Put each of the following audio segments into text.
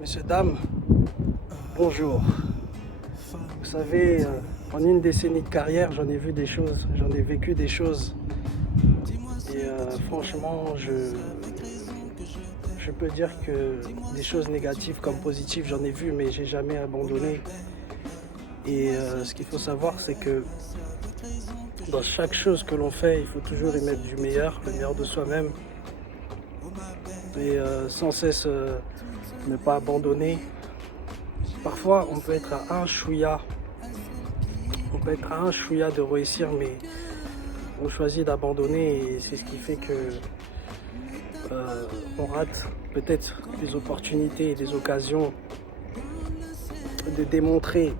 Messieurs, dames, bonjour. Vous savez, en une décennie de carrière, j'en ai vu des choses, j'en ai vécu des choses. Et franchement, je peux dire que des choses négatives comme positives, j'en ai vu, mais j'ai jamais abandonné. Et ce qu'il faut savoir, c'est que dans chaque chose que l'on fait, il faut toujours y mettre du meilleur, le meilleur de soi-même. Et sans cesse ne pas abandonner. Parfois, on peut être à un chouïa, de réussir, mais on choisit d'abandonner et c'est ce qui fait que on rate peut-être des opportunités et des occasions de démontrer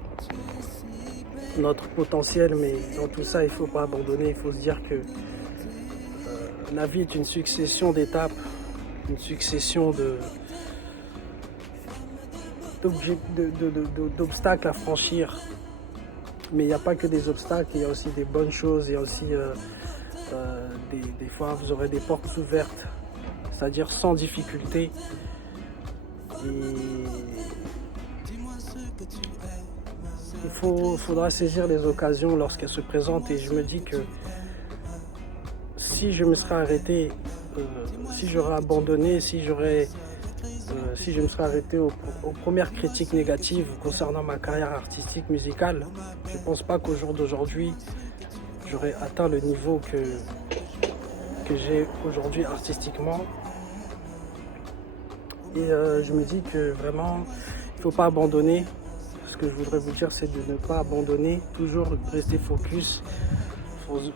notre potentiel, mais dans tout ça, il ne faut pas abandonner. Il faut se dire que la vie est une succession d'étapes, une succession d'obstacles à franchir. Mais il n'y a pas que des obstacles, il y a aussi des bonnes choses, il y a aussi des fois vous aurez des portes ouvertes, c'est-à-dire sans difficulté. Et faudra saisir les occasions lorsqu'elles se présentent. Et je me dis que si je me serais arrêté, si j'aurais abandonné, si je me serais arrêté aux premières critiques négatives concernant ma carrière artistique, musicale, je ne pense pas qu'au jour d'aujourd'hui, j'aurais atteint le niveau que j'ai aujourd'hui artistiquement. Et je me dis que vraiment, il ne faut pas abandonner. Ce que je voudrais vous dire, c'est de ne pas abandonner, toujours rester focus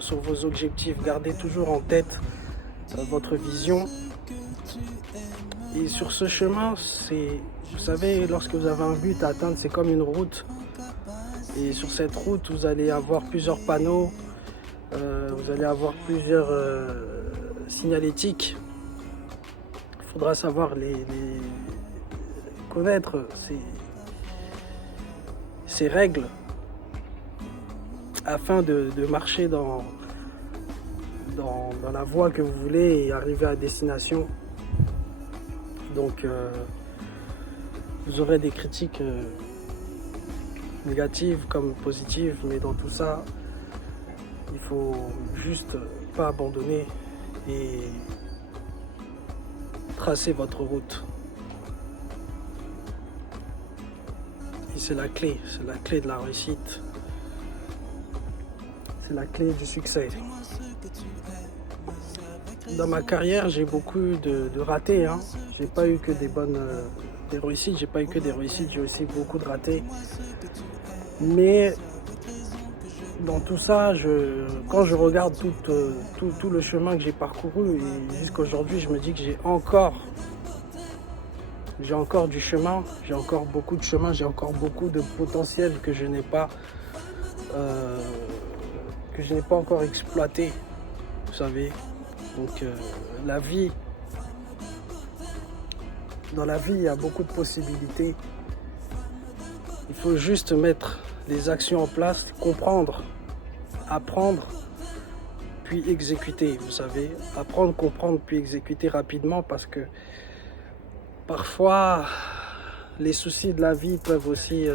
sur vos objectifs, gardez toujours en tête votre vision. Et sur ce chemin, vous savez, lorsque vous avez un but à atteindre, c'est comme une route. Et sur cette route, vous allez avoir plusieurs panneaux, vous allez avoir plusieurs signalétiques. Il faudra savoir les connaître ces règles afin de marcher dans la voie que vous voulez et arriver à destination. Donc vous aurez des critiques négatives comme positives, mais dans tout ça, il faut juste pas abandonner et tracer votre route. Et c'est la clé de la réussite. C'est la clé du succès. Dans ma carrière, j'ai beaucoup de ratés. J'ai pas eu que des réussites. J'ai pas eu que des réussites. J'ai aussi beaucoup de ratés. Mais dans tout ça, quand je regarde tout le chemin que j'ai parcouru et jusqu'à aujourd'hui, je me dis que j'ai encore du chemin. J'ai encore beaucoup de chemin. J'ai encore beaucoup de potentiel que je n'ai pas encore exploité. Vous savez. Donc dans la vie, il y a beaucoup de possibilités. Il faut juste mettre les actions en place, comprendre, apprendre, puis exécuter. Vous savez, apprendre, comprendre, puis exécuter rapidement parce que parfois, les soucis de la vie peuvent aussi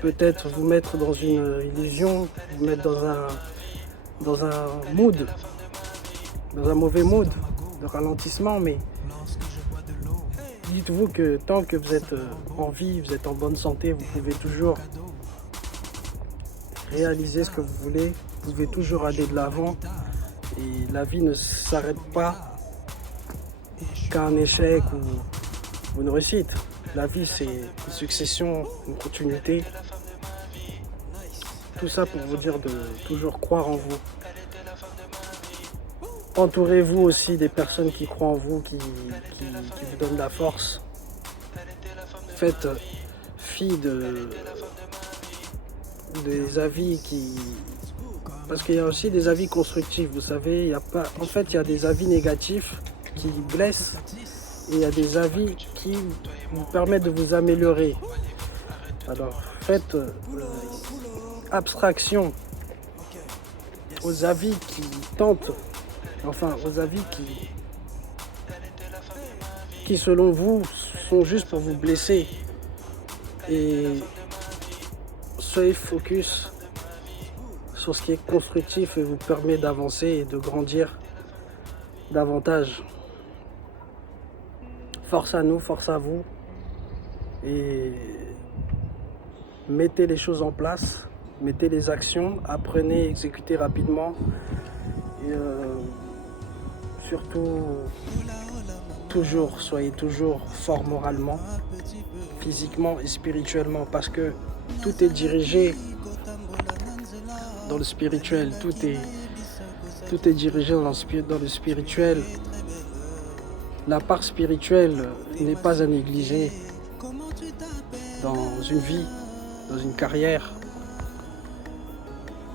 peut-être vous mettre dans une illusion, vous mettre dans un mood, dans un mauvais mood de ralentissement, mais dites-vous que tant que vous êtes en vie, vous êtes en bonne santé, vous pouvez toujours réaliser ce que vous voulez, vous pouvez toujours aller de l'avant et la vie ne s'arrête pas qu'à un échec ou une réussite. La vie, c'est une succession, une continuité. Tout ça pour vous dire de toujours croire en vous. Entourez-vous aussi des personnes qui croient en vous, qui vous donnent de la force. Faites fi des avis parce qu'il y a aussi des avis constructifs, vous savez. Il y a des avis négatifs qui blessent et il y a des avis qui vous permettent de vous améliorer. Alors faites abstraction aux avis qui tentent, aux avis qui selon vous sont juste pour vous blesser. Et soyez focus sur ce qui est constructif et vous permet d'avancer et de grandir davantage. Force à nous, force à vous. Et mettez les choses en place, mettez les actions, apprenez, exécutez rapidement. Et surtout, soyez toujours fort moralement, physiquement et spirituellement, parce que tout est dirigé dans le spirituel, tout est dirigé dans le spirituel. La part spirituelle n'est pas à négliger dans une vie, dans une carrière.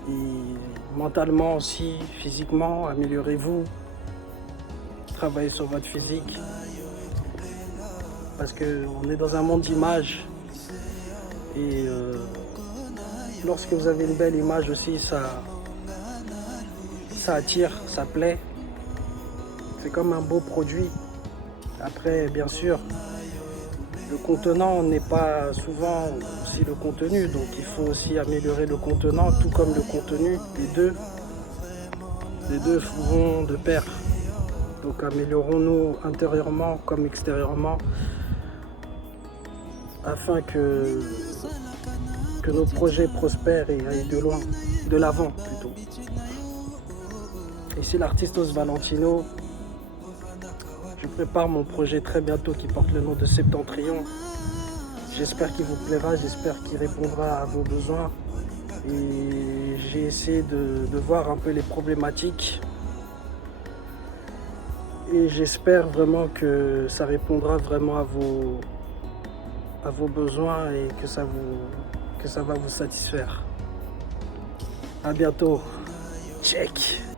Et mentalement aussi, physiquement, améliorez-vous. Travaillez sur votre physique. Parce qu'on est dans un monde d'image. Et lorsque vous avez une belle image aussi, ça attire, ça plaît. C'est comme un beau produit. Après, bien sûr, le contenant n'est pas souvent aussi le contenu, donc il faut aussi améliorer le contenant, tout comme le contenu. Les deux vont de pair. Donc améliorons-nous intérieurement comme extérieurement, afin que nos projets prospèrent et aillent de l'avant plutôt. Ici l'artiste Os Valentino. Je prépare mon projet très bientôt qui porte le nom de Septentrion. J'espère qu'il vous plaira, j'espère qu'il répondra à vos besoins. Et j'ai essayé de voir un peu les problématiques. Et j'espère vraiment que ça répondra vraiment à vos besoins et que ça va vous satisfaire. À bientôt. Check.